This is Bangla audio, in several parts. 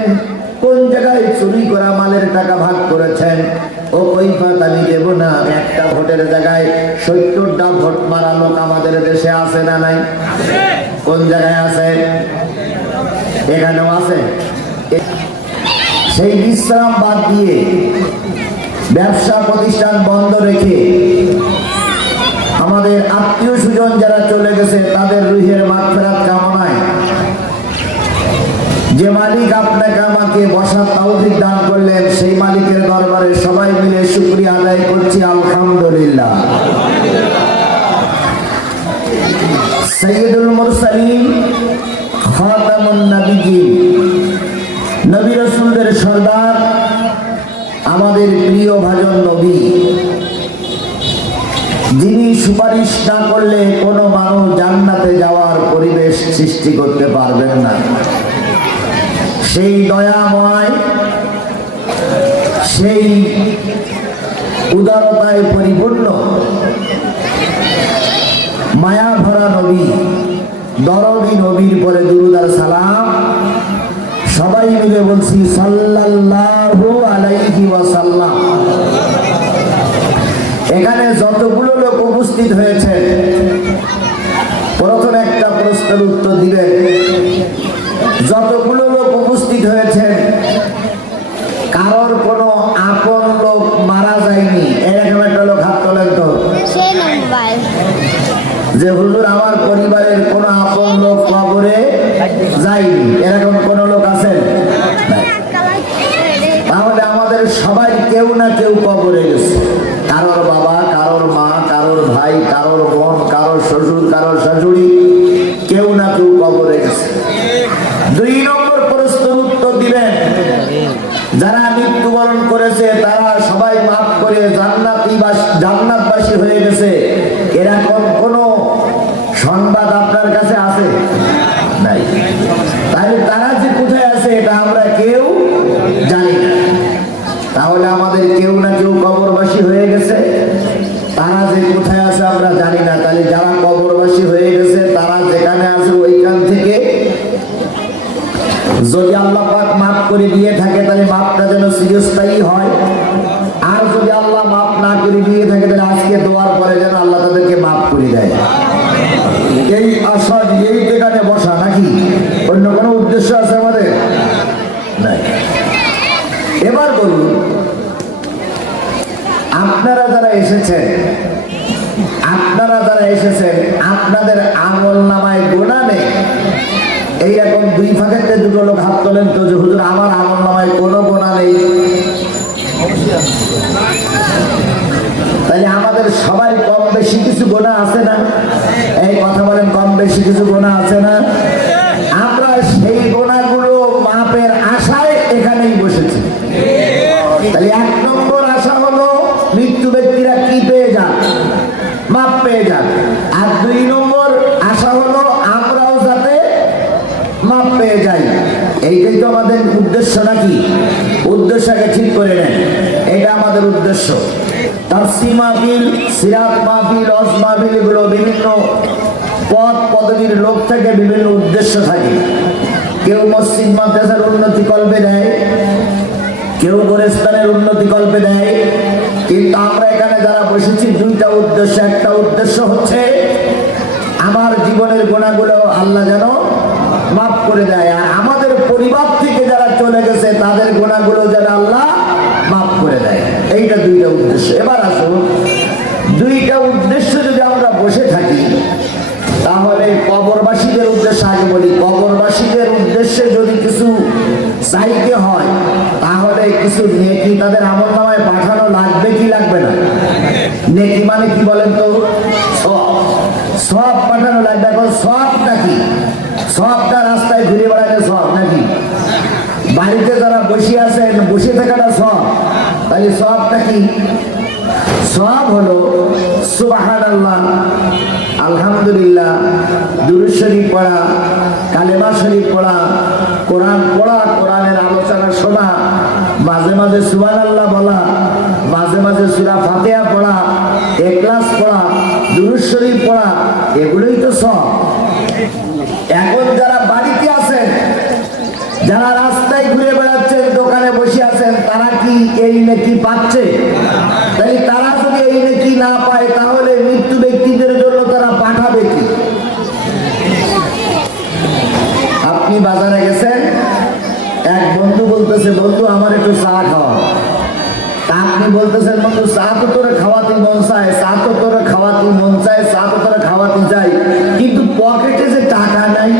করেছেন, কোন জায়গায় চুরি করা মালের টাকা ভাগ করেছেন। ও কৈফাত আমি দেব না। একটা ভোটের জায়গায় 70টা ভোট মারা লোক আমাদের দেশে আছে না নাই? কোন জায়গায় আছে? এখানেও আছে। সেই বিশ্রাম বাদ দিয়ে ব্যবসা প্রতিষ্ঠান বন্ধ রেখে আমাদের আত্মীয় স্বজন যারা চলে গেছে তাদের রুহের মাগফিরাত কামনায় যে মালিক আপনাকে আমাকে বসার তৌফিক দান করলেন, সেই মালিকের দরবারে সবাই মিলে শুকরিয়া আদায় করছি, আলহামদুলিল্লাহ। সাইয়্যিদুল মুরসালিন, খাতামুন নবিয়্যিন, নবী রাসূলদের সর্দার, আমাদের প্রিয় ভাজন নবী, যিনি সুপারিশ না করলে কোনো মানুষ জান্নাতে যাওয়ার পরিবেশ সৃষ্টি করতে পারবেন না। সেই দয়াময়, সেই উদারতায় পরিপূর্ণ মায়া ভরা নবী, দরদি নবীর পরে দুরূদ আর সালাম সবাই মিলে বলছি সাল্লাল্লাহু আলাইহি ওয়াসাল্লাম। এখানে যতগুলো লোক উপস্থিত হয়েছে প্রথম একটা প্রশ্নের উত্তর দিবেন। যতগুলো লোক উপস্থিত হয়েছে কারোর কোনো আপন লোক মারা যায়নি এরকম একটা লোক হাত তোলেন তো, যে হুজুর আমার পরিবারের কোনো আপন লোক কবরে যায়নি, এরকম কোন লোক আছেন? তাহলে আমাদের সবাই কেউ না কেউ কবরে গেছে। কারোর বাবা, কারোর মা, কারোর ভাই, কারোর বোন, কারোর শ্বশুর, কারোর শাশুড়ি, কেউ না কেউ কবরে গেছে। 2 নম্বর প্রশ্নের উত্তর দিবেন, যারা মৃত্যুবরণ করেছে তারা সবাই মাফ করে জান্নাতবাসী হয়ে গেছে, এরকম কোন সংবাদ আপনার কাছে আছে? নাই। তাহলে তারা যে কোথায় আছে এটা আমরা কেউ জানি না। তাহলে আমাদের কেউ না কেউ কবরবাসী হয়ে গেছে, তারা যে কোথায় আছে আমরা জানি না। তাহলে যারা কবরবাসী হয়ে গেছে তারা যেখানে আছে ওইখান থেকে যদি আল্লাহ পাক মাফ করে দিয়ে থাকে তাহলে মাফটা যেন চিরস্থায়ী হয়। আর যদি আল্লাহ মাফ না করে দিয়ে থাকে তাহলে আজকে দোয়ার পরে যেন আল্লাহ তাদেরকে মাফ করে দেয়। এই আশা নিয়েই এখানে বসা, নাকি অন্য কোনো উদ্দেশ্য আছে আমাদের? নাই। এবার বলুন, আপনারা যারা এসেছেন আপনাদের আমল নামায় গুনাহ নেই, এইরকম 2 ফাঁকেতে 2 লোক হাত তোলেন তো, যে হুজুর আমার আমল নামায় কোনো গুনাহ নেই। তাহলে আমাদের সবাই কম বেশি কিছু গুনাহ আছে না? এই কথা বলেন, কম বেশি কিছু গুনাহ আছে না? আমরা সেই গুনাহগুলো মাপের আশায় এখানেই বসেছি। তাহলে 1 নম্বর আশা হলো মৃত্যু ব্যক্তিরা কি পেয়ে যান? মাপ পেয়ে যান। আর 2 নম্বর আশা হলো আমরাও যাতে মাপ পেয়ে যাই। এইটাই তো আমাদের উদ্দেশ্য, নাকি? উদ্দেশ্যকে ঠিক করে নেন, এটা আমাদের উদ্দেশ্য। তাফসীর মাহফিল, সিরাত মাহফিল, ওয়াজ মাহফিল, এগুলো বিভিন্ন পদ পদবীর লোক থেকে বিভিন্ন উদ্দেশ্য থাকে। কেউ মসজিদ মাদ্রাসার উন্নতি কল্পে দেয়, কেউ গোরস্থানের উন্নতি কল্পে দেয়, কিন্তু আমরা এখানে যারা বসেছি 2টা উদ্দেশ্য। একটা উদ্দেশ্য হচ্ছে আমার জীবনের গুনাহগুলো আল্লাহ যেন মাফ করে দেয়, আর আমাদের পরিবার থেকে যারা চলে গেছে তাদের গুনাহগুলো যেন আল্লাহ মাফ করে দেয়। এইটা 2টা উদ্দেশ্য। এবার আসুন, 2টা উদ্দেশ্য যদি আমরা বসে থাকি তাহলে কবরবাসীদের উদ্দেশ্যে আগে বলি। কবরবাসীদের উদ্দেশ্যে যদি কিছু চাইতে হয় তাহলে কিছু নেকি তাদের আমলনামায় পাঠানো লাগবে কি লাগবে না? নেকি মানে কি বলেন তো? সওয়াব পাঠানো লাগবে। এখন সওয়াবটা কি? সওয়াবটা রাস্তায় ঘুরে বেড়াতে সওয়াব নাকি? বাড়িতে যারা বসে আছেন বসে থাকাটা সওয়াব। তাহলে সওয়াবটা কি? সওয়াব হলো সুবহানাল্লাহ, আলহামদুলিল্লাহ, দুরূদ শরীফ পড়া, কালেমা শরীফ পড়া, কোরআন পড়া, কোরআনের আলোচনা শোনা, মাঝে মাঝে সুবহানাল্লাহ বলা, মাঝে মাঝে সূরা ফাতিহা পড়া, ইখলাস পড়া, দুরূদ শরীফ পড়া, এগুলোই তো সওয়াব। এখন যারা বাড়িতে আছেন, যারা রাস্তায় ঘুরে বেড়াচ্ছেন, দোকানে বসে আছেন, তারা কি এই নেকি পাচ্ছে? তাই তারা যদি এই নেকি না পায়, তাহলে মৃত্যু ব্যক্তিদের জন্য তারা পাঠাবে কি? আপনি বাজারে গেছেন, এক বন্ধু বলতেছে, বন্ধু আমার একটু চা খাওয়া। তা আপনি বলতেছেন, বন্ধু চা তো তোরা খাওয়াতে মন চায়, চা তো তোরা খাওয়াতে মন চায়, চা তো তোরা খাওয়াতে চাই, কিন্তু পকেটে যে টাকা নাই।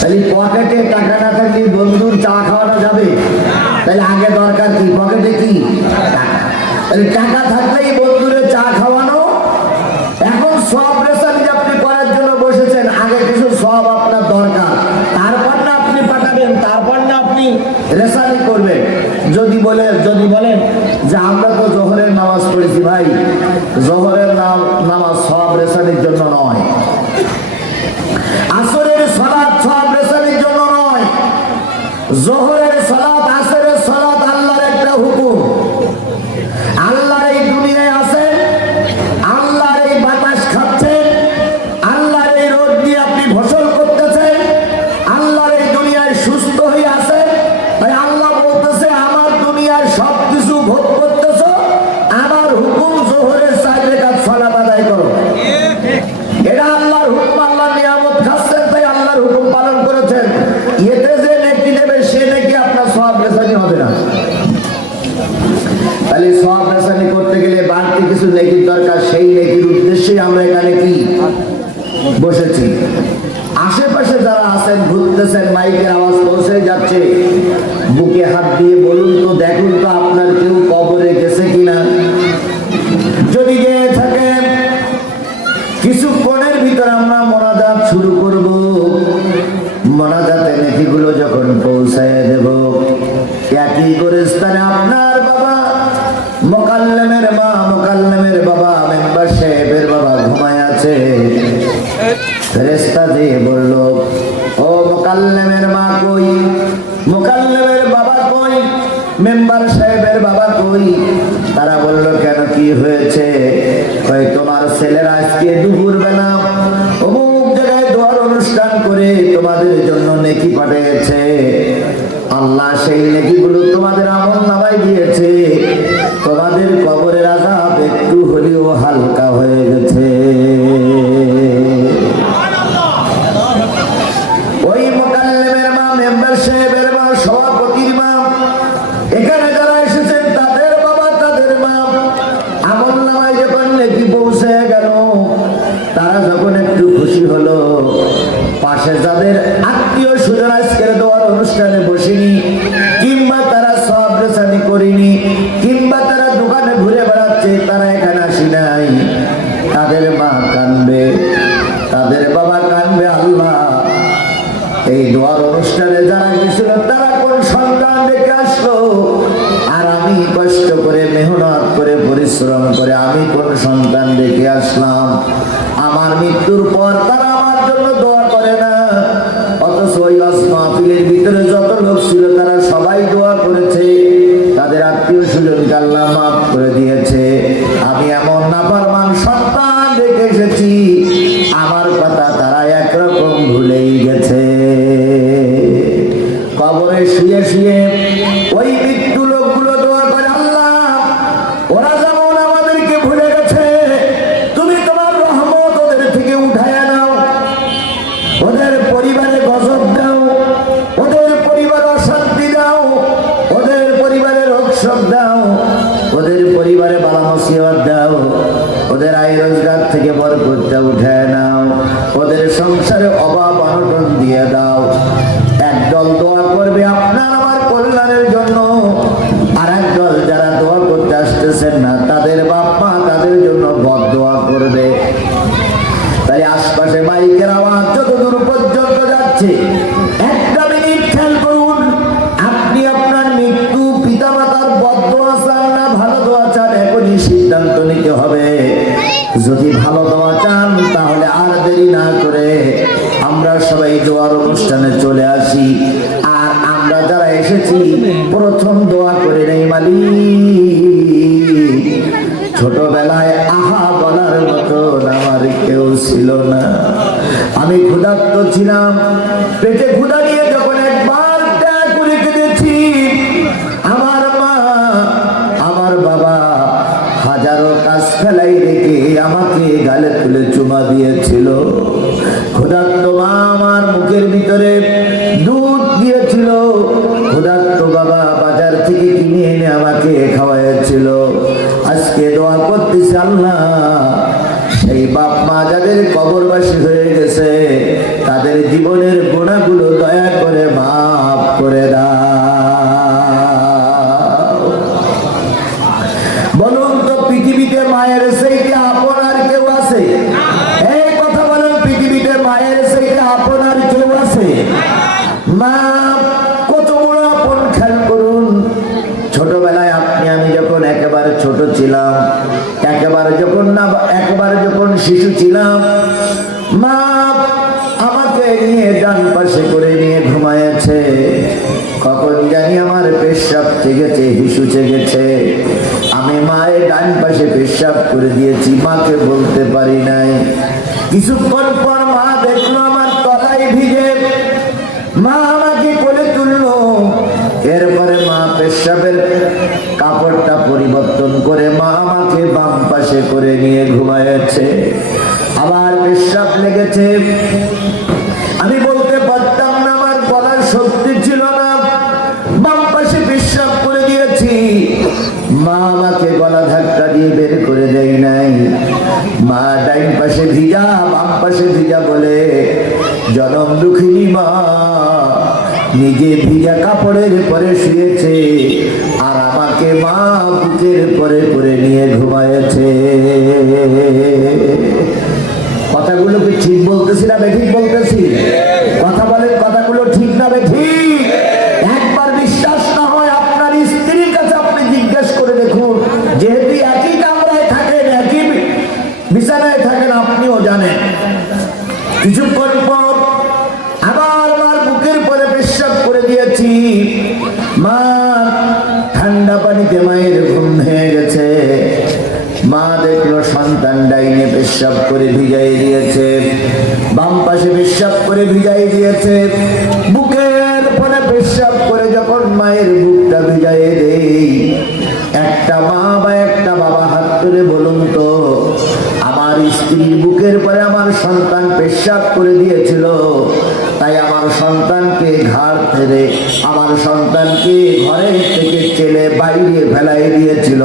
তাহলে পকেটে টাকা না থাকলে বন্ধুর চা খাওয়ানো যাবে? তাহলে আগে দরকার কি? পকেটে কি? টাকা। তাহলে টাকা থাকলেই বন্ধুরে চা খাওয়ানো। এখন সব রেসার্চ আপনি করার জন্য বসেছেন, আগে কিছু সব আপনার দরকার, তারপর না আপনি পাঠাবেন, তারপর না আপনি রেসার্চ করবেন। যদি বলেন যে আমরা তো জোহরের নামাজ পড়েছি, ভাই জোহরের নামাজ সব রেসার্চের জন্য নয়, আসরের সালাত সব রেসার্চের জন্য নয়, জোহরের সালাত আসরের সালাত আল্লাহর একটা হুকুম। আল্লাহর এই দুনিয়ায় আছেন, আল্লাহর এই বাতাস খাচ্ছেন, আল্লাহর এই রোদ দিয়ে আপনি ফসল করতেছেন, আল্লাহর এই দুনিয়ায় সুস্থ হয়ে আছেন। তাই আল্লাহ বলতেছে, আমার দুনিয়ার সবকিছু ভোগ করতেছ, আমার হুকুম জোহরের 4 রাকাত সালাত আদায় করো। এটা আল্লাহর হুকুম, আল্লাহর নিয়ামত খাচ্ছেন, তাই আল্লাহর হুকুম পালন করেছেন। এতে যে নেকি দেবে, সে নেকি আপনার সব রেসানি হবে না। তাহলে সব রেসানি করতে গেলে বাড়তি কিছু নেকির দরকার, সেই নেকির উদ্দেশ্যে আমরা এখানে কি বসেছি। আশেপাশে যারা আছেন, ঘুরতেছেন, মাইকের আওয়াজ পৌঁছে যাচ্ছে, বুকে হাত দিয়ে বলুন তো, দেখুন তো আপনার কেউ কবরে গেছে কিনা। যদি গিয়ে থাকেন, কিছুক্ষণের ভিতর আমরা মোনাজাত শুরু করব। মোনাজাতে নেকিগুলো যখন পৌঁছায় দেব, একই গোরস্থানে আপনার বাবা, মোকাল্লেমের মা, মোকাল্লেমের বাবা, মেম্বার সাহেবের বাবা ঘুমায় আছে। ফেরেশতা দিয়ে বলল, ও মোকাল্লেমের মা কই, মোকাল্লেমের বাবা কই, মেম্বার সাহেবের বাবা কই? তারা বলল, কেন কি হয়েছে? কই, তোমার ছেলেরা আজকে দুপুরবেলা অমুক জায়গায় দোয়ার অনুষ্ঠান করে তোমাদের জন্য নেকি পাঠিয়েছে। আল্লাহ সেই নেকিগুলো তোমাদের আমল নামায় দিয়েছে, তোমাদের কবরের আযাব একটু হলেও হালকা হয়ে গেছে। ওই মোকাল্লেমের মা, মেম্বার সাহেবের মা, সভাপতির মা, এখানে যারা এসেছেন তাদের বাবা, তাদের মা, আমল নামায় যখন নেকি পৌঁছে গেল, তারা যখন একটু খুশি হলো, পাশে যাদের আত্মীয় স্বজন আজকের দোয়ার অনুষ্ঠানে বসেনি, কিংবা তারা সব রেসানি করেনি, কিংবা তারা দোকানে ঘুরে বেড়াচ্ছে, তারা এখানে আসি নাই, তাদের মা কাঁদবে, তাদের বাবা কাঁদবে। আল্লাহ, এই দোয়ার অনুষ্ঠানে যারা গেছিল তারা কোন সন্তান রেখে আসলো, আর আমি কষ্ট করে, মেহনত করে, পরিশ্রম করে আমি কোন সন্তান রেখে আসলাম। আমার মৃত্যুর পর তারা আমার জন্য দোয়া করে না, অথচ ওই মাহফিলের ভিতরে যত লোক ছিল তারা সবাই দোয়া করেছে, তাদের আত্মীয় স্বজনকে আল্লাহ মাফ করে দিয়েছে। আমি এমন নাফরমান সন্তান রেখে এসেছি, আমার কথা তারা একরকম ভুলেই গেছে। কবরে শুয়ে শুয়ে ওই মৃত্যু লোকগুলো দোয়া করে, আল্লাহ, ওরা যেমন আমাদেরকে ভুলে গেছে, তুমি তোমার রহমত ওদের থেকে উঠায় নাও, ওদের পরিবারে গজব দাও, ওদের পরিবারে অশান্তি দাও, ওদের পরিবারে রোগশোক দাও, ওদের পরিবারে বালা মুসিবত দাও, ওদের আয় রোজগার থেকে বরকতটা উঠায় নাও, ওদের সংসারে অভাব অনটন দিয়ে দাও। একদল দোয়া করবে আপনার আমার কল্যাণের জন্য, আর একদল যারা দোয়া করতে আসতেছেন না, তাদের বাপ মা তাদের জন্য বদদোয়া করবে। তাই আশপাশে মাইকের আওয়াজ যতদূর পর্যন্ত যাচ্ছে, একটা মিনিট খেয়াল করুন, আপনি আপনার মৃত্যু, পিতামাতার বদদোয়া চান না ভালো দোয়া চান, এখনই সিদ্ধান্ত নিতে হবে। যদি ভালো দোয়া চান, তাহলে আর দেরি না করে আমরা সবাই দোয়ার অনুষ্ঠানে চলে আসি। আর আমরা যারা এসেছি, প্রথম দোয়া করে নেই, মালিক, ছোটবেলায় আহা বলার মতো আমার কেউ ছিল না, আমি ক্ষুধার্ত ছিলাম, পেটে ক্ষুধা নিয়ে যখন দাও। বলুন তো পৃথিবীতে মায়ের সেইতে আপন আর কেউ আছে? এই কথা বলুন, পৃথিবীতে মায়ের সেইতে আপন আর কেউ আছে? মা কত বড় আপন, খেয়াল করুন। ছোটবেলায় আপনি আমি যখন একেবারে ছোট ছিলাম, একেবারে যখন শিশু ছিলাম, মা আমাকে নিয়ে ডান পাশে করে নিয়ে ঘুমায়েছে। কখন জানি আমার পেশাব জেগেছে, হিসু জেগেছে, আমি মায়ের ডান পাশে পেশাব করে দিয়েছি, মাকে বলতে পারি নাই। কিছুক্ষণ পর মা দেখলো আমার তলায় ভিজে, মা আমাকে কোলে তুললো। এরপরে মা পেশাবের কাপড়টা পরিবর্তন করে মা আমাকে বাম পাশে করে নিয়ে ঘুমায়েছে। আবার পেশাব লেগেছে, আমি বলতে পারতাম না, আমার বলার শক্তি ছিল না, বাম পাশে পেশাব করে দিয়েছি। মা আমাকে গলা ধাক্কা দিয়ে বের করে দেয় নাই। মা ডাইন পাশে ভিজা বাম পাশে ভিজা বলে জনম দুঃখিনী মা নিজে ভিজা কাপড়ের পরে শুয়েছে, আর আমাকে মা বুকের পরে করে নিয়ে ঘুমায়েছে। কথাগুলো কি ঠিক বলতেছি না বেঠিক বলতেছি? কথা বলেন, কথাগুলো ঠিক না বেঠিক? একবার বিশ্বাস না হয় আপনার স্ত্রীর কাছে আপনি জিজ্ঞেস করে দেখুন। যেহেতু একই কামরায় থাকেন, একই বিছানায় থাকেন, আপনিও জানেন। কিছুক্ষণ পর আবার মার বুকের পরে পেশাব করে দিয়েছি। মা ঠান্ডা পানিতে মায়ের ঘুম হয়ে গেছে। মা দেখলো সন্তান ডাইনে পেশাব করে ভিজাই দিয়েছে, বাম পাশে পেশাব করে ভিজাই দিয়েছে। বুকের পরে পেশাব করে যখন মায়ের বুকটা ভিজাই দেই, একটা মা বা একটা বাবা হাত তুলে বলুন তো, আমার স্ত্রীর বুকের পরে আমার সন্তান পেশাব করে দিয়েছিল, তাই আমার সন্তানকে ঘাড় ধরে আমার সন্তানকে ঘরের থেকে ছেলে বাইরে ফেলাই দিয়েছিল,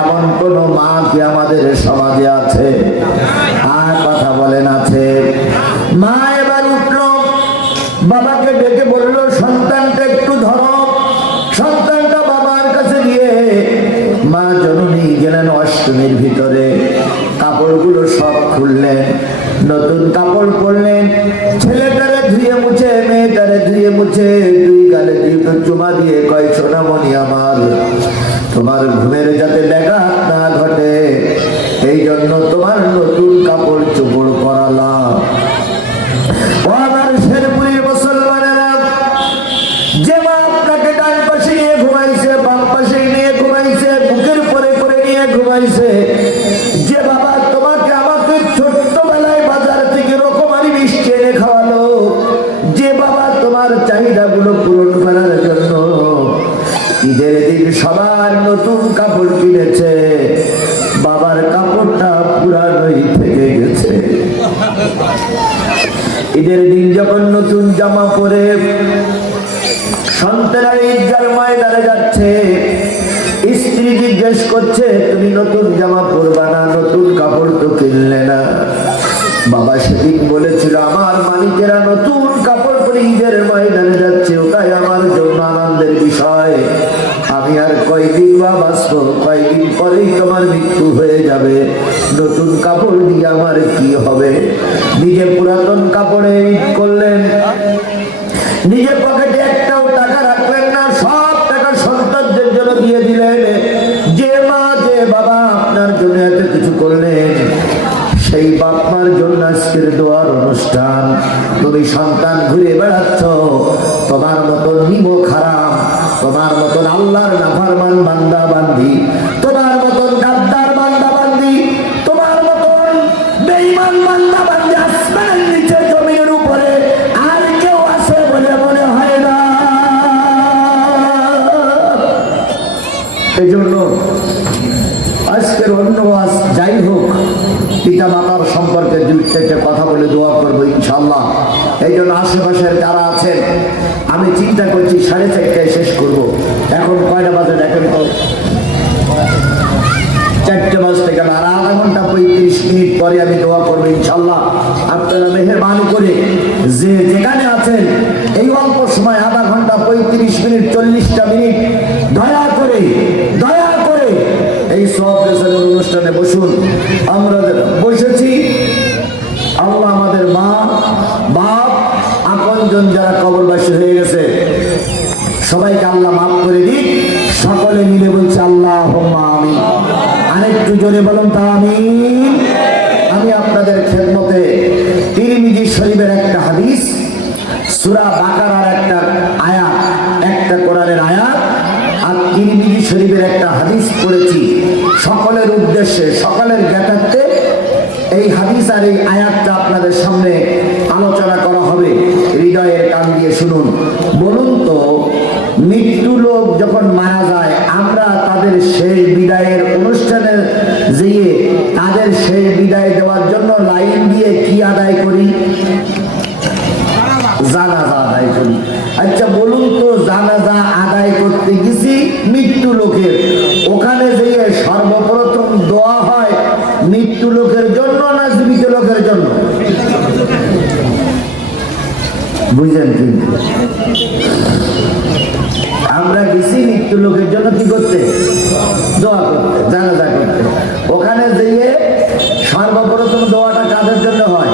এমন কোন মা কি আমাদের সমাজে আছে? আর কথা বলেন আছে? মা এবার উঠল, বাবাকে ডেকে বলল সন্তানটা একটু ধরো। সন্তানটা বাবার কাছে গিয়ে মা জননী গেলেন অষ্টমীর ভিতরে, কাপড়গুলো সব খুললেন, নতুন কাপড় পরলেন, ছেলেটারে ধুয়ে মুছে মেয়েটারে ধুয়ে মুছে দুই গালে দুটো চুমা দিয়ে কয় সোনামণি আমার, তোমার ঘুমের যাতে ব্যাঘাত না ঘটে এই জন্য তোমার নতুন কাপড় চোপড় পরালাম। ও আমার শেরপুরের মুসলমানেরা, যে মা আপনাকে ডান পাশে নিয়ে ঘুমাইছে, বাম পাশে নিয়ে ঘুমাইছে, বুকের পরে করে নিয়ে ঘুমাইছে, যে বাবা তোমাকে আমাকে ছোট্টবেলায় বাজার থেকে রকমারি মিষ্টি এনে খাওয়ালো, যে বাবা তোমার চাহিদাগুলো পূরণ করার জন্য ঈদের দিন সবার নতুন কাপড় কিনেছে, বাবার কাপড়টা পুরানোই থেকে গেছে। ঈদের দিন যখন নতুন জামা পরে সন্তানেরা ঈদগার ময়দানে যাচ্ছে, স্ত্রী জিজ্ঞেস করছে তুমি নতুন জামা পরবা না, নতুন কাপড় তো কিনলে না। বাবা সেদিন বলেছিল আমার মালিকেরা নতুন কাপড় পরে ঈদের ময়দানে যাচ্ছে, ওটাই আমার জন্য আনন্দের বিষয়। আমি আর কয়দিন বা বাঁচবো, কয়দিন পরেই তোমার মৃত্যু হয়ে যাবে, নতুন কাপড় দিয়ে আমার কি হবে? নিজে পুরাতন কাপড়ে ঈদ করলেন, নিজের পকেটে একটাও টাকা রাখলেন না, সব টাকা সন্তানদের জন্য দিয়ে দিলেন। যে মা যে বাবা আপনার জন্য এত কিছু করলেন, সেই বাপ মার জন্য আজকের দোয়ার অনুষ্ঠান। তুমি সন্তান ঘুরে বেড়াচ্ছ, তোমার মতন নিমক হারাম, তোমার মতন আল্লাহর নাফরমান বান্দা বান্দি, তোমার মতন গাদ্দার বান্দা বান্দি, তোমার মতন বেঈমান বান্দা বান্দি আসমানের নিচে জমিনের উপরে আর কেউ আছে বলে মনে হয় না। এই জন্য আজকের অন্য যাই হোক, পিতা মাতার সম্পর্কে দুই চারটে কথা বলে দোয়া করবো ইনশাল্লাহ। এই জন্য আশেপাশের যারা আছেন, আমি চিন্তা করছি 4:30টায় শেষ করব। এখন কয়টা বাজে দেখেন তো? 4টে বাজতে গেল, আর আধা ঘন্টা 35 মিনিট পরে আমি দোয়া করবো ইনশাল্লাহ। আপনারা মেহেরবানি করে যে যেখানে আছেন এই অল্প সময় আধা ঘন্টা 35 মিনিট 40টা মিনিট দয়া করে এই সওয়াব রেসালের অনুষ্ঠানে বসুন। আমরা বসেছি, আল্লাহ আমাদের মা বাপ আপনজন যারা কবরবাসী হয়ে গেছে সবাইকে আল্লাহ মাফ করে দিক। সকলে মিলে বলছে আল্লাহুম্মা আমিন। আরেকটু জোরে বলুন তো আমিন। আমি আপনাদের খেদমতে তিরমিজি শরীফের একটা হাদিস, সূরা বাকারার একটা আয়াত, একটা কোরআনের আয়াত আর তিরমিজি শরীফের একটা হাদিস পড়েছি সকলের উদ্দেশ্যে, সকলের জ্ঞাতার্থে। এই হাদিস আর এই আয়াতটা আপনাদের সামনে আলোচনা করা হবে, হৃদয়ের কান দিয়ে শুনুন। বলুন তো, মৃত্যু লোক যখন মারা যায় আমরা তাদের শেষ বিদায়ের অনুষ্ঠানে যেয়ে তাদের শেষ বিদায় দেওয়ার জন্য লাইন দিয়ে কি আদায় করি? জানাজা আদায় করি। আচ্ছা বলুন তো, জানাজা আদায় করতে গেছি মৃত্যু লোকের, ওখানে যেয়ে সর্বপ্রথম দোয়া হয় মৃত্যু লোকের জন্য না জীবিত লোকের জন্য? বুঝলেন? কিন্তু আমরা গেছি মৃত্যু লোকের জন্য কি করতে? দোয়া করতে, জানাজা করতে। ওখানে যেয়ে সর্বপ্রথম দোয়াটা কাদের জন্য হয়?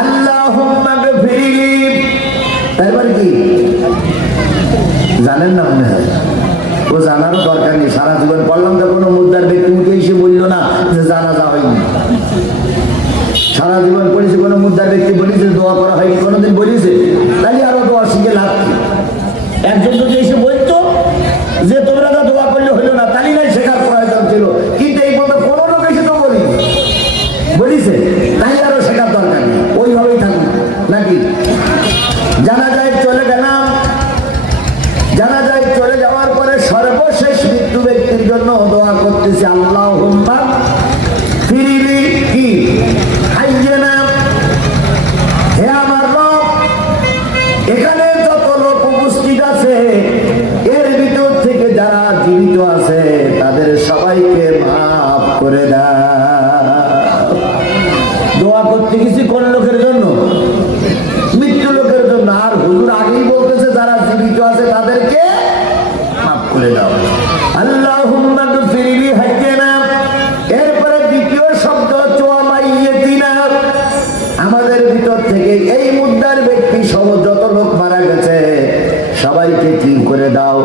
আল্লাহুম্মা গফিরলি। তারপর কি জানেন না? মনে হয় ও জানারও দরকার নেই। সারা জীবন পড়লাম তো কোনো মুদ্রার ব্যক্তি উঠে এসে বললো না যে জানাজা হয়নি। সারা জীবন পড়েছে, কোনো মুদ্রার ব্যক্তি বলেছে দোয়া করা হয়নি, কোনোদিন বলেছে? তাই আরো দোয়া শিখে লাভ কি? একজন যদি এসে বলতো যে তোমরা তো দোয়া করলে হইলো না, তাই নাই শেখার প্রয়োজন ছিল, কিন্তু এই মতো কোনো লোক এসে তো বলিছে, তাই আরো শেখার দরকার নেই, ওইভাবেই থাকুন নাকি? জানাজায় চলে গেলাম, জানাজায় চলে যাওয়ার পরে সর্বশেষ মৃত্যু ব্যক্তির জন্য দোয়া করতেছি আল্লাহুম্মা ফিরিলি কি হাইয়্যানা। হে আমার রব, এখানে যত লোক উপস্থিত আছে এর ভিতর থেকে যারা জীবিত আছে তাদের সবাইকে মাফ করে দাও। দোয়া করতে গেছি কোন লোকের জন্য? মৃত্যু লোকের জন্য। আর হুজুর আগেই বলতেছে যারা জীবিত আছে তাদেরকে মাফ করে দাও। আল্লাহুম্মা গফিরলি হাইয়্যানা। এরপরে দ্বিতীয় শব্দ হচ্ছে ওয়া মাইয়্যিতিনা। আমাদের ভিতর থেকে এই মুদ্রার ব্যক্তি সহ যত লোক মারা গেছে সবাইকে কি করে দাও?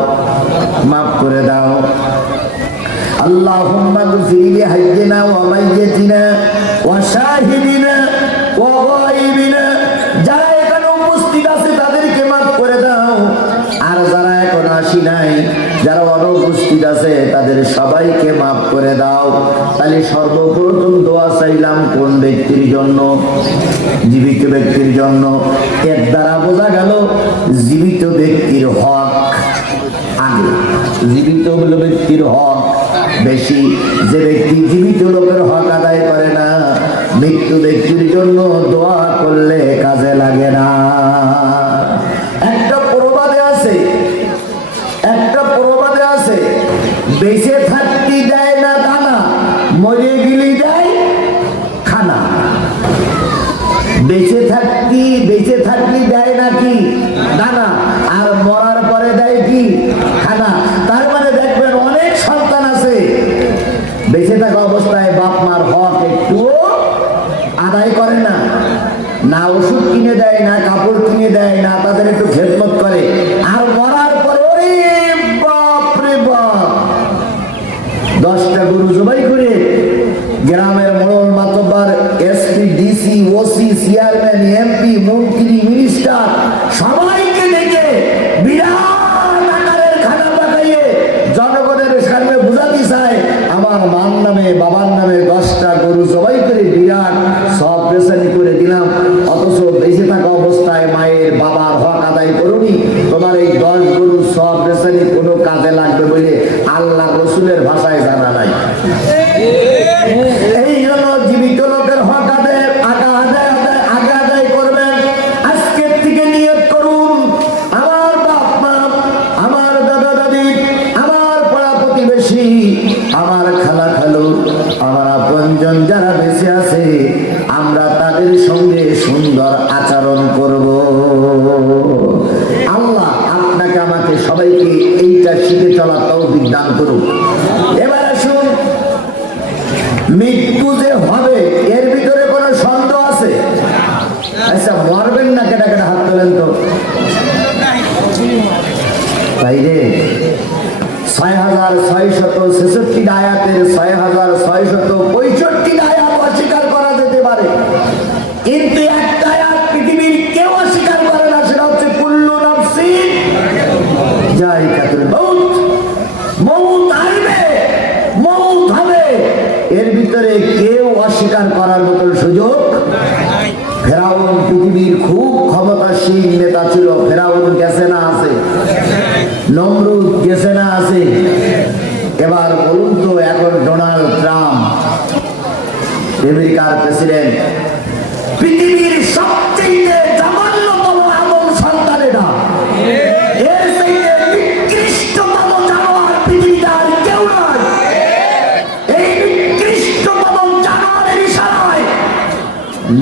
মাফ করে দাও। আল্লাহুম্মা গফিরলি হাইয়্যানা ওয়া মাইয়্যিতিনা ওয়া শাহিদিনা ওয়া গায়িবিনা। যারা এখানে উপস্থিত আছে তাদেরকে মাফ করে দাও, আর যারা এখন আসি নাই, যারা অনুপস্থিত আছে তাদের সবাইকে মাফ করে দাও। তাহলে সর্বপ্রথম দোয়া চাইলাম কোন ব্যক্তির জন্য? জীবিত ব্যক্তির জন্য। এর দ্বারা বোঝা গেল জীবিত ব্যক্তির হক আগে, জীবিত ব্যক্তির হক বেশি। যে ব্যক্তি জীবিত লোকের হক আদায় করে না, মৃত্যু ব্যক্তির জন্য দোয়া করলে কাজে লাগে না। একটা প্রবাদে আছে বেঁচে থাকতে দেয় না দানা, মরে গেলে দেয় খানা। বেঁচে থাকতে দেয় না কি দানা, আর মরার পরে দেয় কি খানা। তার মানে দেখবেন অনেক সন্তান আছে বেঁচে থাকা অবস্থায় বাপ মার হক একটুও আদায় করে না, না ওষুধ কিনে দেয়, না কাপড় কিনে দেয়, না তাদের একটু খেদমত করে। আর মরার পরে ওরে বাপরে বাপ, 10টা গরু জবাই করে গ্রামের মোড়ল মাতব্বর, SP, DC, OC, chairman, MP, মন্ত্রী, মিনিস্টার সবাইকে ডেকে বিরাট আকারের খানা পাকাইয়ে জনগণের সামনে বুঝাতে চায় আমার মার নামে বাবার নামে 10টা গরু জবাই করে বিরাট সব পেশানি করে দিলাম। অথচ বেঁচে থাকা অবস্থায় মায়ের বাবার হক আদায় করুনি। তোমার এই 10 গরু সব পেশানি কোনো কাজে লাগবে বলে আল্লাহ রসুলের ভাষায় জানা নাই। এই জন্য জীবিত লোকের হক আদায় করবেন। আজকের থেকে নিয়ত করুন, আমার বাপ মা, আমার দাদা দাদি, আমার পাড়া প্রতিবেশী, আমার খালা খালু, আমার আপনজন যারা বেঁচে আছে আমরা তাদের সঙ্গে সুন্দর আচরণ করব। আল্লাহ আপনাকে সবাইকে এইটা শিখে চলার তৌফিক দান করুন। এবার আসুন, মৃত্যু যে হবে এর ভিতরে কোনো সন্দেহ আছে? আচ্ছা, মরবেন না কেটা কেটা হাত তোলেন তো। তাই রে 6666 আয়াতের 6665 আয়াত অস্বীকার করা যেতে পারে, কিন্তু একটা আয়াত পৃথিবীর কেউ অস্বীকার করে না, সেটা হচ্ছে কুল্লু নাফসিন যায়িকাতুল মউত। মউত আসবে, মউত হবে, এর ভিতরে কেউ অস্বীকার করার মতো সুযোগ। ফেরাউন পৃথিবীর খুব ক্ষমতাশীল নেতা ছিল, ফেরাউন গেছে না আছে? নমরুদ গেছে না আছে? এবার বলুন তো, এখন ডোনাল্ড ট্রাম্প আমেরিকার প্রেসিডেন্ট, পৃথিবীর সবচেয়ে জঘন্যতম আদম সন্তানেরা, এর চাইতে নিকৃষ্টতম জানোয়ার পৃথিবীতে আর কেউ নয়। এই নিকৃষ্টতম জানোয়ারের ইশারায়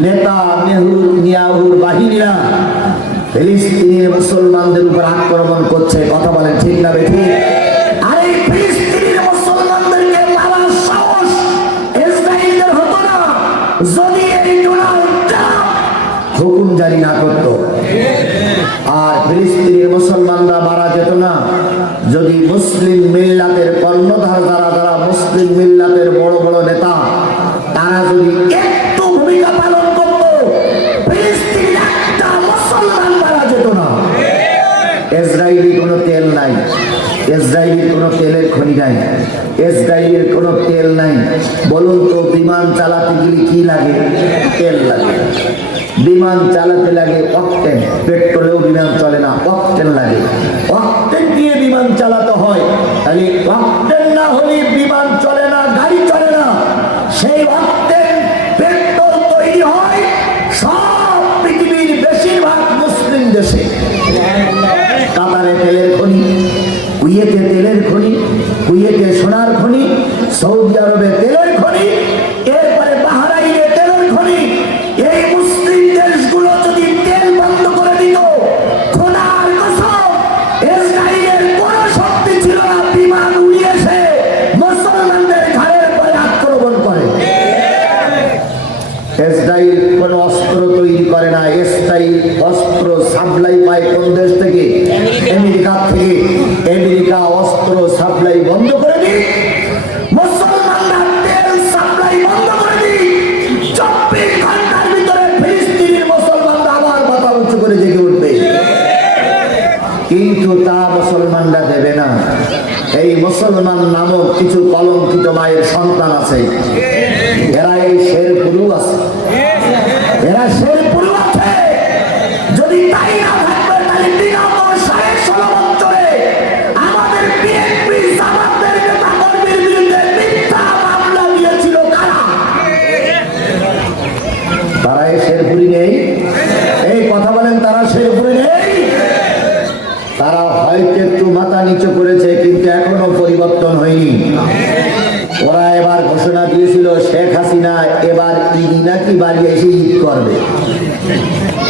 নেতানিয়াহুর বাহিনীরা ফিলিস্তিনের মুসলমানদের উপর আক্রমণ করছে। কথা বলেন ঠিক না বেঠিক? আর এই ফিলিস্তিনের মুসলমানদেরকে মারার সাহস ইসরায়েলের হতো না যদি এই ডোনাল্ড ট্রাম্প হুকুম জারি না করত। আর ফিলিস্তিনের মুসলমানরা মারা যেত না যদি মুসলিম মিল্লাতের কর্ণধার যারা মুসলিম মিল্লাতের বড় বড় নেতা, তারা যদি একটু ভূমিকা পালন করত, ফিলিস্তিনের একটা মুসলমান মারা যেত না। ইসরায়েলি কোনো তেল নাই, ইসরায়েলের কোনো তেলের খনি নাই, ইসরায়েলের কোনো তেল নাই। বলুন তো, বিমান চালাতে গেলে কি লাগে? তেল লাগে। বিমান চালাতে লাগে অকটেন, পেট্রোলেও বিমান চলে না, অকটেন লাগে। অকটেন দিয়ে বিমান চালাতে হয়, তাহলে অকটেন না হলে বিমান চলে না, গাড়ি চলে না। সেই অকটেন পেট্রোল তৈরি হয় সব পৃথিবীর বেশিরভাগ মুসলিম দেশে। কাতারে তেলের খনি, কুয়েতে তেলের খনি, কুয়েতে সোনার খনি, সৌদি আরবে তেলের খনি, এরপরে বাহরাইনে তেলের খনি। এই মুসলিম দেশগুলো যদি তেল বন্ধ করে দিত, খোদার কসম, ইসরায়েলের কোনো শক্তি ছিল না বিমান উড়িয়ে এসে মুসলমানদের ঘরের পরে আক্রমণ করে। ইসরায়েল কোন অস্ত্র তৈরি করে না, ইসরায়েল অস্ত্র সাপ্লাই পায় কোন দেশ থেকে? আমেরিকা থেকে। আমেরিকা অস্ত্র সাপ্লাই বন্ধ করে দিই, মুসলমানরা তেল সাপ্লাই বন্ধ করে দিই, 24 ঘন্টার ভিতরে ফিলিস্তিনের মুসলমানরা আবার মাথা উঁচু করে জেগে উঠবে। কিন্তু তা মুসলমানরা দেবে না। এই মুসলমান নামক কিছু কলঙ্কিত মায়ের সন্তান আছে, এরা এই শেরপুরু আছে, এরা শেরপুরু আছে। যদি তাই না থাকবে, তাহলে বিগত 16.5 বছরে আমাদের বিএনপি জামাতের নেতা কর্মীর বিরুদ্ধে মিথ্যা মামলা দিয়েছিল কারা? তারা এই শেরপুরি নেই? এই কথা বলেন, তারা শেরপুরি নেই? তারা হয়তো একটু মাথা নিচু করেছে, কিন্তু এখনো পরিবর্তন হয়নি। ওরা এবার ঘোষণা দিয়েছিল শেখ হাসিনা এবার ঈদ নাকি বাড়ি এসে ঈদ করবে।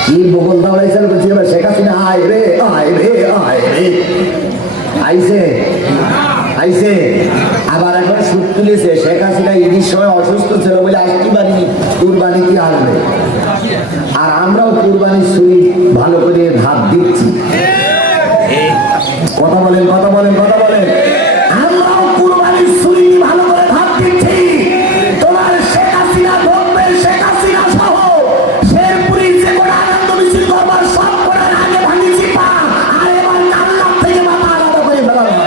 কি বকল দাঁড়াইছেন, বলছি এবার শেখ হাসিনা আয় রে, আয় রে, আয় রে। আইছে আইছে, আবার এখন সুদ তুলেছে। শেখ হাসিনা ঈদের সময় অসুস্থ ছিল বলে আসতে পারিনি, কুরবানি কি আসবে। আর আমরাও কুরবানির ছুরি ভালো করে ভাত দিচ্ছি। কথা বলেন, কথা বলেন, কথা বলেন। আমরাও কুরবানির ছুরি ভালো করে ভাত দিচ্ছি। তোমার শেখ হাসিনা ধরবে, শেখ হাসিনা সহ শেরপুরি যে কোনো আনন্দ মিছিল করবার সব করার আগে ভাঙিছি পা, আর এবার জান্নাত থেকে মাথা আলাদা করে ফেলা হবে।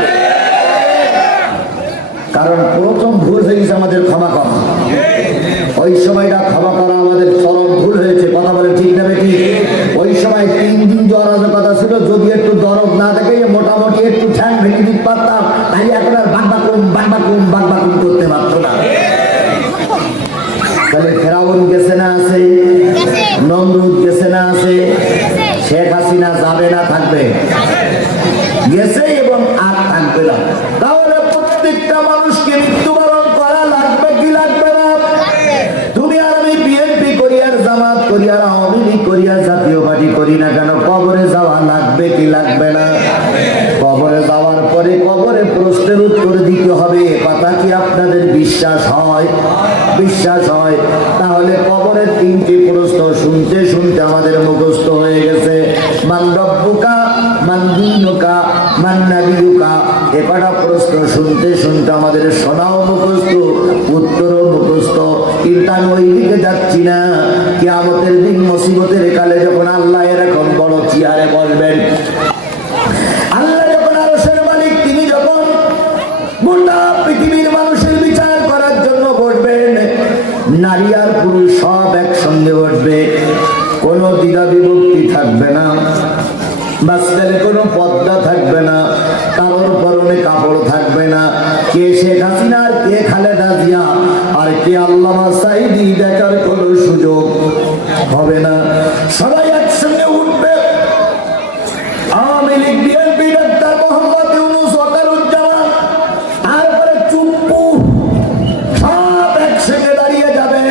কারণ প্রথম ভুল হয়ে গেছে আমাদের ক্ষমা করা। ওই সময়টা ক্ষমা করা আমাদের চরম ভুল হয়েছে। কথা বলে ঠিক না বেটি? ওই সময় 3 দিন যে অরাজকতা ছিল, যদি একটু দরদ না দেখে মোটামুটি একটু ঠ্যাং ভেঙে দিতে পারতাম, তাই এখন আর বাগবাকুম করতে পারত না। তাহলে ফেরাউন গেছে না আছে, নমরুদ গেছে না আছে, শেখ হাসিনা যাবে না থাকবে? গেছে এবং আর থাকবে না। তাহলে প্রত্যেকটা মানুষকে মৃত্যুবরণ করা লাগবে কি লাগবে না? তুমি আর আমি বিএনপি করি আর জামাত করি আর আওয়ামী লীগ করি আর জাতীয় পার্টি করি না কেন, কবরে যাওয়া লাগবে কি লাগবে না? কবরে প্রশ্নের উত্তর দিতে হবে, কথা কি আপনাদের বিশ্বাস হয়? বিশ্বাস হয়? তাহলে কবরের 3টি প্রশ্ন শুনতে শুনতে আমাদের মুখস্থ হয়ে গেছে। মান রব্বুকা, মান দীনুকা, মান নাবিয়ুকা। এ কটা প্রশ্ন শুনতে শুনতে আমাদের শোনাও মুখস্থ, উত্তরও মুখস্থ। কিন্তু আমি ওই দিকে যাচ্ছি না। কিয়ামতের দিন মুসিবতের কালে যখন আল্লাহ এরকম বড় চেয়ারে বসবেন, আল্লাহ যখন আরশের মালিক, তিনি যখন গোটা পৃথিবীর মানুষের বিচার করার জন্য বসবেন, নারী আর পুরুষ সব একসঙ্গে বসবে, কোনো দ্বিধা বিভক্তি থাকবে না, মাঝখানে কোনো পর্দা থাকবে না, কাপড় পরনে কাপড় থাকবে না। কে শেখ হাসিনা আর কে খালেদা জিয়া আর কে আল্লামা সাঈদী দেখার কোনো সুযোগ হবে না। সবাই একসঙ্গে উঠবে। আওয়ামী লীগ, বিএনপি, ডাক্তার মোহাম্মদ ইউনূস, ওয়াকারুজ্জামান, তারপরে চুপ্পু, সব একসঙ্গে দাঁড়িয়ে যাবে।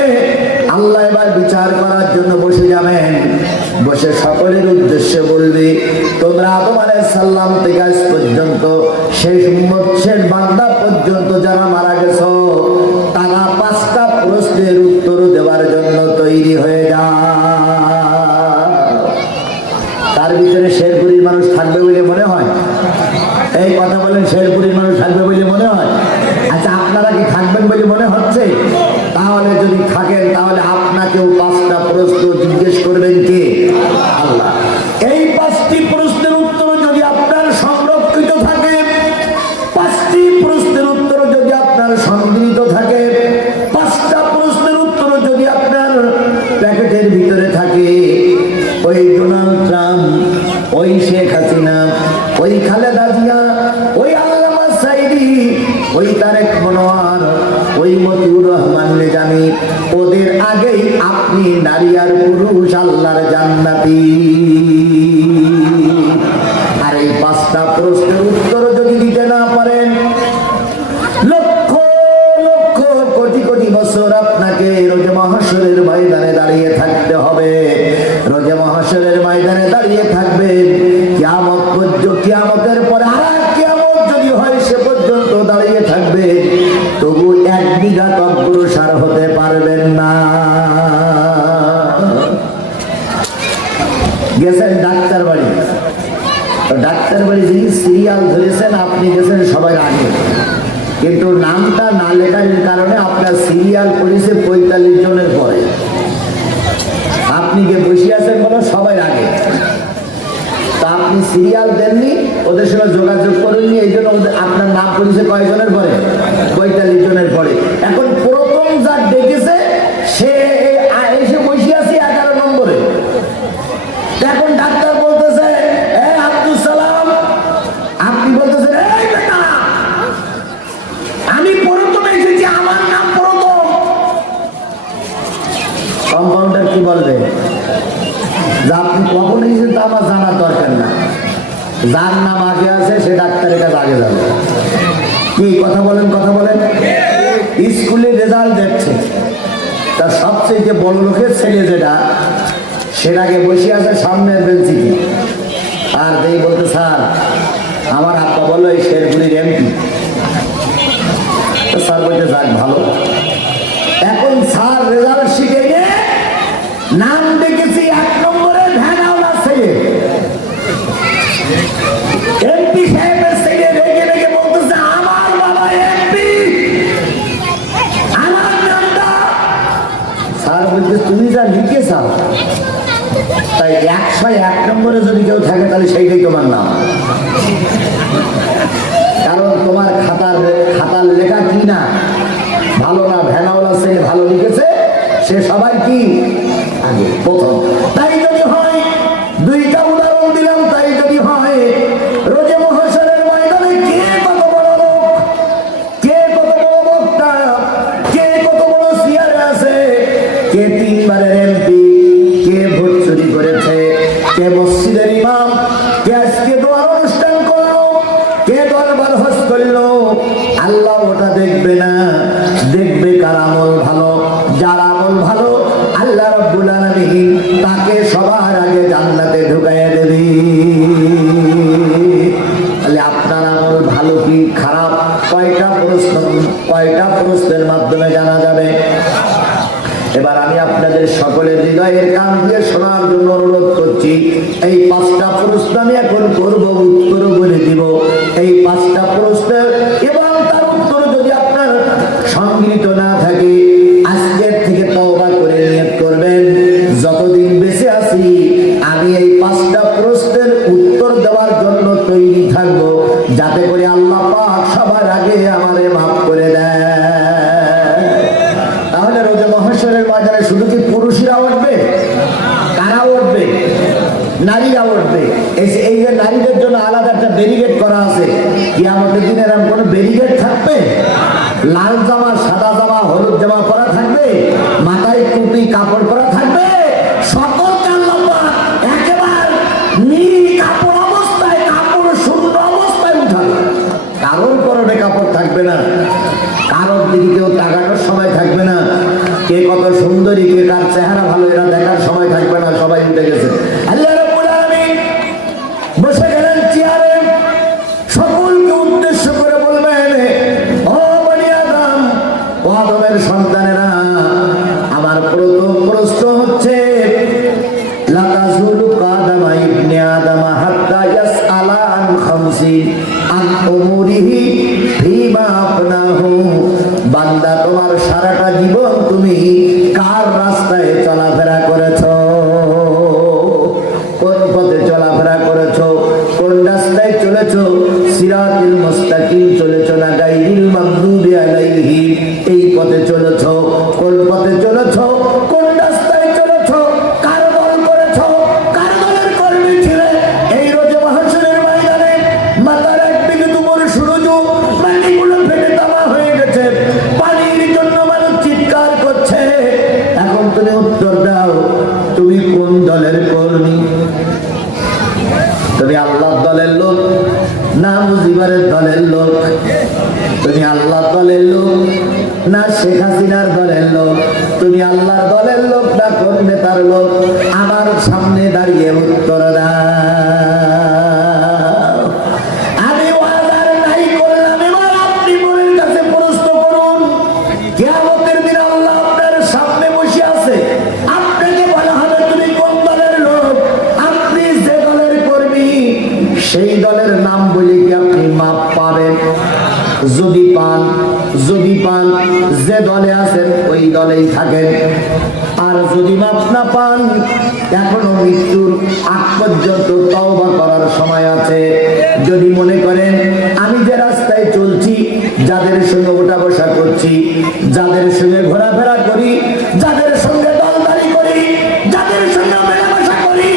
আল্লাহ এবার বিচার করার জন্য বসে যাবেন। বসে সকলের উদ্দেশ্যে বলবে, তোমরা আদম আলাইহিস সালাম থেকে আজ পর্যন্ত শেষ উম্মত, শেষ বান্দা পর্যন্ত যারা মারা গেছো, তারা 5টা প্রশ্নের উত্তর দেওয়ার জন্য তৈরি হয়ে যাও। তার ভিতরে শেরপুরীর মানুষ থাকবে বলে মনে হয়? এই কথা বলেন, শেরপুরীর মানুষ থাকবে বলে মনে হয়? আচ্ছা, আপনারা কি থাকবেন বলে মনে হচ্ছে? তাহলে যদি থাকেন, তাহলে আপনাকেও 5টা প্রশ্ন জিজ্ঞেস করবেন কে? আল্লাহ। এই 5টি প্রশ্নের উত্তর যদি আপনার সংরক্ষিত থাকে, 5টি প্রশ্নের উত্তর যদি আপনার সংগৃহীত থাকে, 5টা প্রশ্নের উত্তর যদি আপনার প্যাকেটের ভিতরে থাকে, ওই ডোনাল্ড ট্রাম্প, ওই শেখ হাসিনা, ওই খালেদা জিয়া, ওই আল্লামা সাঈদী, ওই তারেক মনোয়ার, ওই মতিউর রহমান নিজামী, ওদের আগেই আপনি নারী আর পুরুষ আল্লাহর জান্নাতি। আর এই 5টা প্রশ্নের উত্তর যদি দিতে না পারেন, লক্ষ লক্ষ কোটি কোটি বছর আপনাকে রোজে মাহশরের ময়দানে দাঁড়িয়ে থাকতে হবে। রোজে মাহশরের ময়দানে দাঁড়িয়ে থাকবেন। কিয়ামতের পরে আর কিয়ামত যদি হয়, সে পর্যন্ত দাঁড়িয়ে থাকবে, তবু 1 বিঘা অগ্রসর হতে পারবেন না। গেছেন ডাক্তার বাড়ি, ডাক্তার বাড়ি যিনি সিরিয়াল ধরেছেন, আপনি গেছেন সবাই আগে, কিন্তু নামটা না লেখার কারণে আপনার সিরিয়াল পড়েছে 45 জনের পরে। আপনি গিয়ে বসে আছেন বলো সবাই আগে, তা আপনি সিরিয়াল দেননি, ওদের সঙ্গে যোগাযোগ করেননি, এই জন্য আপনার নাম পড়েছে কয়েকজনের পরে? 45 জনের পরে। এখন প্রথম যার ডেকেছে সে এসে বসে আছে 11 নম্বরে। এখন ডাক্তার বলতেছে, আব্দুল সালাম, আপনি বলতেছেন, আমি প্রথম এসেছি, আমার নাম প্রথম। কম্পাউন্ডার কি বলবে? যে আপনি কখন এসেছেন তা আমার জানার দরকার না, যার নাম আগে আছে সে ডাক্তারের কাছে আগে যাবে। কি কথা বলেন? কথা বলেন। স্কুলে রেজাল্ট দেখছে, তার সবচেয়ে বড় লোকের ছেলে যেটা, সেটাকে বসে আছে সামনের বেঞ্চিতে, আর যেই বলতে, স্যার আমার আব্বা বললো এই শেরপুরীর এমপি। স্যার বলতে, যাক ভালো। এখন স্যার রেজাল্ট শিখে গিয়ে নাম দেখেছি 1 নম্বরে ভ্যানাওয়ালা ছেলে, এমপি সাহেবের ছেলে, রেগে রেগে বলতেছে, আমার বাবা এমপি, আমার নামটা। স্যার বলতে, তুমি যা লিখেছো তাই 101 নম্বরে যদি কেউ থাকে তাহলে সেইটাই তোমার নাম, কারণ তোমার খাতার লেখা কি না ভালো না, ভ্যানাওয়ালা ছেলে ভালো লিখেছে, সে সবাই কি আগে প্রথম। তাই যদি হয়, 2টা উদাহরণ দিলাম, তাই যদি হয় রোজে মহাশরের ময়দানে কে কত বড় লোক, কে কত বড় বক্তা, কে কত বড় চেয়ারে আছে, কে 3 বারের এমপি, কে ভোট চুরি করেছে, কে মসজিদের ইমাম, কে আজকে দোয়ার অনুষ্ঠান করলো, কে দরবার হজ করলো, আল্লাহ ওটা দেখবে না, দেখবে কার আমল ভালো। যার আমল ভালো, আল্লাহ রাব্বুল আলামিন তাকে সবার আগে জান্নাতে ঢুকাইয়া দেবে। তাহলে আপনার আমল ভালো কি খারাপ কয়টা প্রশ্নের মাধ্যমে জানা যাবে। এবার আমি আপনাদের সকলের হৃদয়ের কান দিয়ে শোনার জন্য অনুরোধ করছি। এই 5টা প্রশ্ন আমি এখন করব, উত্তর বলে দিব। এই 5টা প্রশ্নের এবং তার উত্তর যদি আপনার সংগৃহীত না থাকে, আজকের থেকে তওবা করে নিয়ত করবেন, যতদিন বেঁচে আছি আমি এই 5টা প্রশ্নের উত্তর দেওয়ার জন্য তৈরি থাকব, যাতে করে আল্লাহ পাক সবার আগে আমারে মাফ করে দেয়। তাহলে রোজা মহাশয়ের বাজারে শুধু কি পুরুষরা উঠবে? কারা উঠবে? নারীরা উঠবে। এই যে নারীদের জন্য আলাদা একটা ব্যারিকেড করা আছে, কিয়ামতের দিনে এরকম কোনো ব্যারিকেড থাকবে? লাল জামা, সাদা জামা, হলুদ জামা পরা থাকবে, মাথায় টুপি কাপড় পরা থাকবে, সকলকে আল্লাহ পাক একেবারে কাপড় অবস্থায়, কাপড় শূন্য অবস্থায় উঠাবে। কারোর পরনে কাপড় থাকবে না, কারোর দিকে কেউ তাকানোর সময় থাকবে না, কে কত সুন্দরী, কে কার চেহারা ভালো, এরা দেখার সময় থাকবে না, সবাই উঠে গেছে। আল্লাহ রাব্বুল আলামিন বসে গেলেন চেয়ারে, সকলকে উদ্দেশ্য করে বলবেন, ও বনি আদম, ও আদমের সন্তানেরা, আমার প্রথম প্রশ্ন হচ্ছে লা তাযুলু কাদামা ইবনে আদম হাত্তা ইয়াসআলা আন খামসি আন উমুরিহি ফীমা আফনাহু। বান্দা, তোমার সারাটা জীবন তুমি কার রাস্তায় চলাফেরা করেছো? কোন পথে চলাফেরা করেছো? কোন রাস্তায় চলেছো? সিরাতুল মুস্তাকিম চলেছো না গায়রিল মাগদুবি আলাইহিম এই পথে চলেছো? কোন পথে চলেছো? কোন রাস্তায় চলেছো? কার দল করেছো? কার দলের কর্মী ছিলে? এই রোজে মাহশরের ময়দানে মাথার একদিকে তোমার সূর্য, পানিগুলো ফেটে তামা হয়ে গেছে, পানির জন্য মানুষ চিৎকার করছে। এখন তুমি উত্তর দাও, তুমি কোন দলের কর্মী? তুমি আল্লাহর দলের লোক না মুজিবের দলের লোক? তুমি আল্লাহর দলের লোক না শেখ হাসিনার দলের লোক? তুমি আল্লাহর দলের লোক না কোন নেতার লোক? আমার সামনে দাঁড়িয়ে উত্তর দাও। আমি ওয়াদার নাই করলাম, এবার আপনি মনের কাছে প্রশ্ন করুন। কিয়ামতের দিন আল্লাহ আপনার সামনে বসে আছে, আপনাকে বলা হবে তুমি কোন দলের লোক? আপনি যে দলের কর্মী, সেই দলের নাম বলে কি আপনি মাপ পাবেন? যদি পান যে দলে আছেন ওই দলেই থাকেন, আর যদি মাপ না পান, এখনো মৃত্যুর আগ পর্যন্ত তওবা করার সময় আছে। যদি মনে করেন আমি যে রাস্তায় চলছি, যাদের সঙ্গে ওঠা বসা করছি, যাদের সঙ্গে ঘোরাফেরা করি, যাদের সঙ্গে দলদারি করি, যাদের সঙ্গে মেলামেশা করি,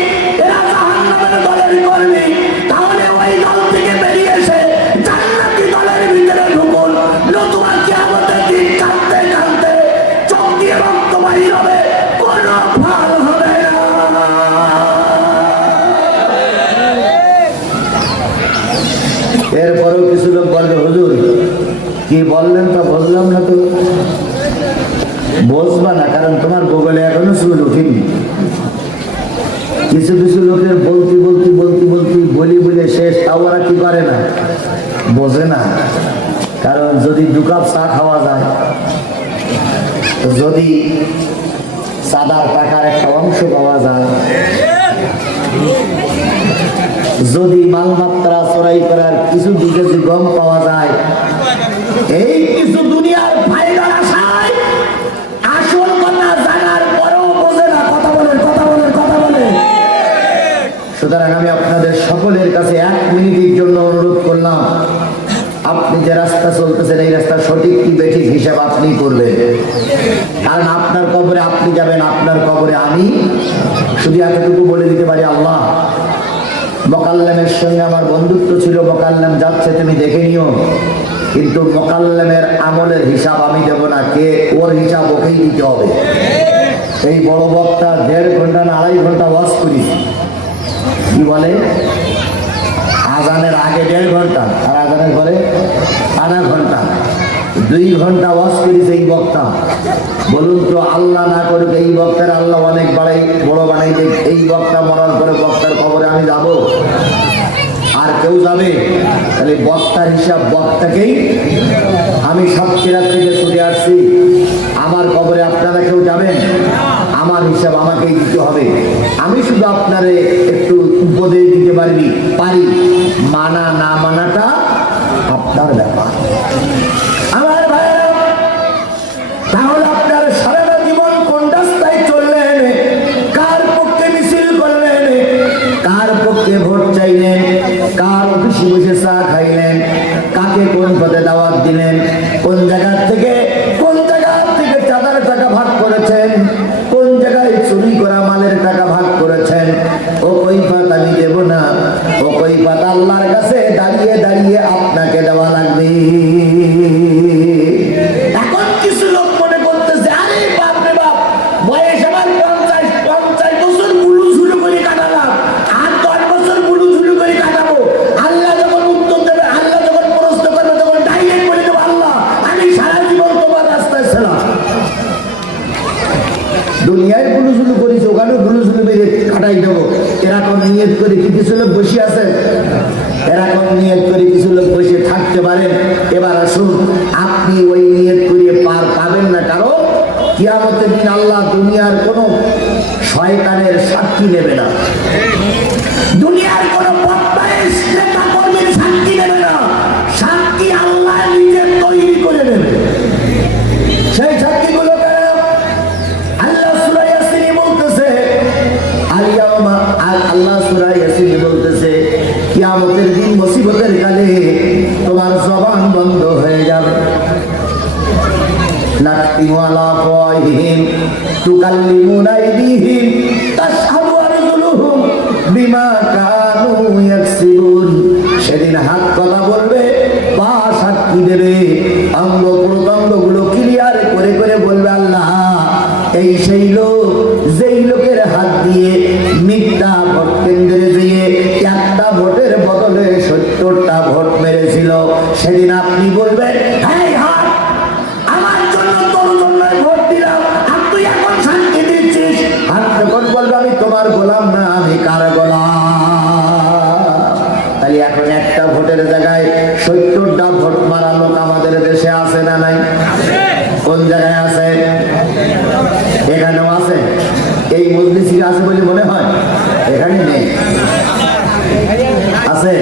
এরা জাহান্নামের দলের কর্মী, তাহলে ওই দল থেকে বেরিয়ে এসে জান্নাতি দলের ভিতরে ঢুকুন, নতুবা কিয়ামতের দিন কাঁদতে কাঁদতে চোখ দিয়ে রক্ত বাহির হবে, কোনো ফল হবে না। এরপরও কিছু লোক বলবে, হুজুর কি বললেন তা বললাম না তো। বসবা না, কারণ তোমার গুগলে এখনো চুল উঠিনি। কিছু কিছু লোকের বলি বলে শেষ, তাও ওরা কি করে না, বোঝে না। কারণ যদি 2 কাপ চা খাওয়া যায়, যদি সাদার টাকার একটা অংশ পাওয়া যায়, যদি মালমাত্রা চোরাই করার কিছু দিকে গম পাওয়া যায়, এই কিছু দুনিয়ার ফায়দার আশায় আসল কথা জানার পরেও বোঝে না। কথা বলেন। সুতরাং আমি আপনাদের সকলের কাছে 1 মিনিটের জন্য অনুরোধ করলাম, আপনি যে রাস্তা চলতেছেন এই রাস্তা সঠিক কি বেঠিক হিসাব আপনি করবেন। কারণ আপনার কবরে আপনি যাবেন, আপনার কবরে আমি। শুধু এতটুকু বলে দিতে পারি, আল্লাহ মোকাল্লেমের সঙ্গে আমার বন্ধুত্ব ছিল, মোকাল্লেম যাচ্ছে তুমি দেখে নিও, কিন্তু মোকাল্লেমের আমলের হিসাব আমি দেব না, কে ওর হিসাব ওকেই দিতে হবে। এই বড় বক্তা 1.5 ঘন্টা না 2.5 ঘন্টা ওয়াজ করি, কি বলে আজানের আগে 1.5 ঘন্টা আর আজানের পরে আধা ঘন্টা, 2 ঘন্টা ওয়াজ করেছে এই বক্তা। বলুন তো, আল্লাহ না করুক এই বক্তার আল্লাহ অনেক বড় বানাই দেখ, এই বক্তা মরার পরে বক্তার খবরে আমি যাব? আর কেউ যাবে? তাহলে বক্তার হিসাব বক্তাকেই। আমি সাতক্ষীরা থেকে ছুটে আসছি, আমার কবরে আপনারা কেউ যাবেন? আমার হিসাব আমাকেই দিতে হবে। আমি শুধু আপনারে একটু উপদেশ দিতে পারি, মানা না মানাটা আপনার ব্যাপার। আমার ভাইরা, তাহলে আপনার সারাটা জীবন কোন রাস্তায় চললেন, কার পক্ষে মিছিল করলেন, কার পক্ষে ভোট চাইলেন, কার অফিসে বসে চা খাইলেন, কাকে কোন পদে দাওয়াত দিলেন, কোন জায়গা থেকে চাঁদার টাকা ভাগ করেছেন, কোন জায়গায় চুরি করা মালের টাকা ভাগ করেছেন, ও কৈফাত আমি দেব না, ও কৈফাত আল্লাহর কাছে দাঁড়িয়ে দাঁড়িয়ে আপনাকে দেওয়া লাগবে। এখন কিছু লোক মনে করতেছে, আরে বাপ রে বাপ, বয়স আমার 50 বছর বুলু ঝুলু করে কাটালাম, আর 10 বছর বুলু ঝুলু করে কাটাবো। আল্লাহ যখন উত্তর দেবে, আল্লাহ যখন প্রশ্ন করবে, তখন ডাইরেক্ট বলে দেবো, আল্লাহ আমি সারা জীবন তোমার রাস্তায় ছিলাম। দুনিয়ায় বুলু ঝুলু করেছি, ওখানেও বুলু ঝুলু মেরে কাটাই দেবো। এরকম নিয়ত করে কিছু লোক বসে আছে, এরকম নিয়ত করে কিছু লোক বসে থাকতে পারেন। এবার আসুন, আপনি ওই নিয়ত করিয়ে পার পাবেন না, কারণ কিয়ামতের দিন আল্লাহ দুনিয়ার কোনো শয়তানের সাক্ষী নেবে না, দুনিয়ার কোনো বদমাইশ নেতা কর্মীর সাক্ষী নেবে না, সাক্ষী আল্লাহ নিজে তৈরি করে নেবে। সেই সাক্ষীগুলো আল্লাহ সূরা ইয়াসিন বলতেছে, আল্লাহ সূরা ইয়াসিন বলতেছে, কিয়ামতের দিন মুসিবতের কালে তোমার জবান বন্ধ হয়ে যাবে। নাকতিমু আলা আফওয়াহিহিম তুকাল্লিমুনা আইদিহিম তাশহাদু আরজুলুহুম বিমা কানু ইয়াকসিবুন। সেদিন হাত কথা বলবে, পা সাক্ষী দেবে, অঙ্গ প্রত্যঙ্গগুলো ক্লিয়ার করে করে বলবে, আল্লাহ এই সেই লোক যেই লোকের হাত দিয়ে মিথ্যা ভোট কেন্দ্রে যেয়ে একটা ভোটের বদলে 70টা ভোট মেরেছিল। সেদিন আপনি বলবেন, এই হাত, আমার জন্য তোর জন্য ভোট দিলাম, আর তুই এখন শান্তি দিচ্ছিস। হাত যখন বলবে, আমি তোমার গোলাম না, আমি কার গোলাম। তাহলে এখন একটা ভোটের জায়গায় 70টা ভোট মারা লোক আমাদের দেশে আছে না নাই? কোন জায়গায় আছে? এখানেও আছে। এই মজলিসে আছে বলে মনে হয়, এখানে নেই, আছে।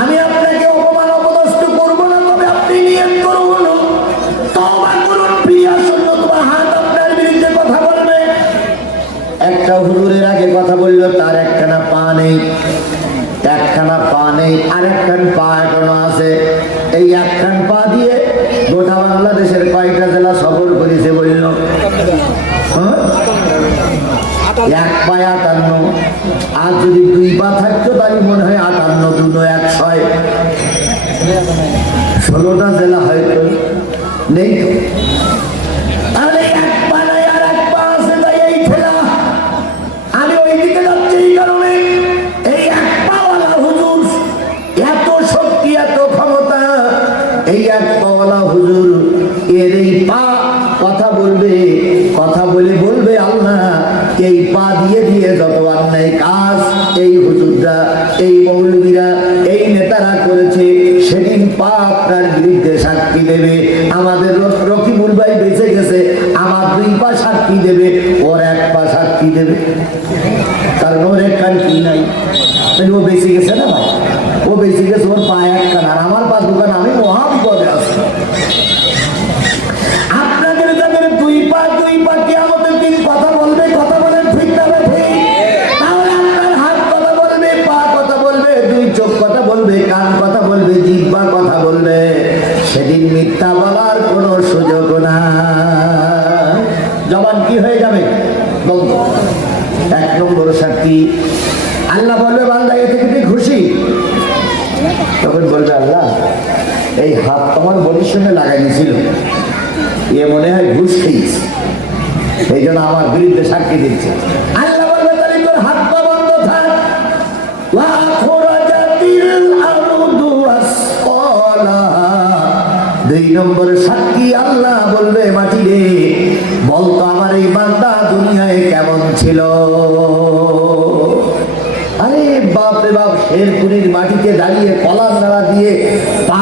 আমি আপনাকে অপমান অপদস্থ করবো না, তবে আপনি নিয়ত করুন, তওবা করুন, ফিরে আসুন, তোমার হাত আপনার বিরুদ্ধে কথা বলবে। একটা হুজুরের আগে কথা বললো, তার একখানা পা নেই, একখানা পা নেই, আর একখান পা এখনো আছে। এই একখান পা দিয়ে গোটা বাংলাদেশের কয়েকটা জেলা সফর করেছে বলল, এক পায়ে 58, আর যদি 2 পা থাকতো তাহলে মনে হয় 58 2 100, 16টা জেলা হয়তো নেই। তাহলে এক পা নাই, আর এক পা আছে, তাই এই ঠেলা। আমি ওই দিকে যাচ্ছি এই কারণে, এই এক পাওয়ালা হুজুর, এত শক্তি এত ক্ষমতা, এই এক পাওয়ালা হুজুর, এর এই পা কথা বলবে, কথা বলে বলবে, আল্লাহ এই পা দিয়ে দিয়ে যত অন্যায় কাজ এই হুজুররা, এই মৌলবীরা, এই নেতারা করেছে, সেদিন পা আপনার বিরুদ্ধে সাক্ষী দেবে। আমাদের রকিবুল ভাই বেঁচে গেছে, আমার 2 পা সাক্ষী দেবে, ওর 1 পা সাক্ষী দেবে, কারণ ওর একখান কি নাই, ও বেঁচে গেছে না ভাই, ও বেঁচে গেছে, ওর পা একখান, আর আমার পা দুখান, আমি মহা বিপদে আছি। আপনাদের যাদের 2 পা কিয়ামতের দিন কথা বলবে, কথা বলেন ঠিক না ঠিক? তাহলে আপনার হাত কথা বলবে, পা কথা বলবে, 2 চোখ কথা বলবে, কান কথা বলবে, জিহ্বা কথা বলবে। সেদিন মিথ্যা বলার কোনো সুযোগ না, জবান কি হয়ে যাবে? বন্ধ। 1 নম্বর সাক্ষী। আল্লাহ বলবে, বান্দা এ থেকে তুই খুশি? তখন বলবে, আল্লাহ এই হাত তোমার বডির সঙ্গে লাগাই দিয়েছিল, এ মনে হয় ঘুষ খেয়েছে, এই জন্য আমার বিরুদ্ধে সাক্ষী দিচ্ছে। আল্লাহ বলবে, তাহলে তোর হাত পা বন্ধ থাক। 2 নম্বর সাক্ষী, আল্লাহ বলবে, মাটি রে বলতো আমার এই বান্দা দুনিয়ায় কেমন ছিল। আরে বাপ রে বাপ, সে মেহেরপুরীর মাটিতে দাঁড়িয়ে কলার নাড়া দিয়ে পা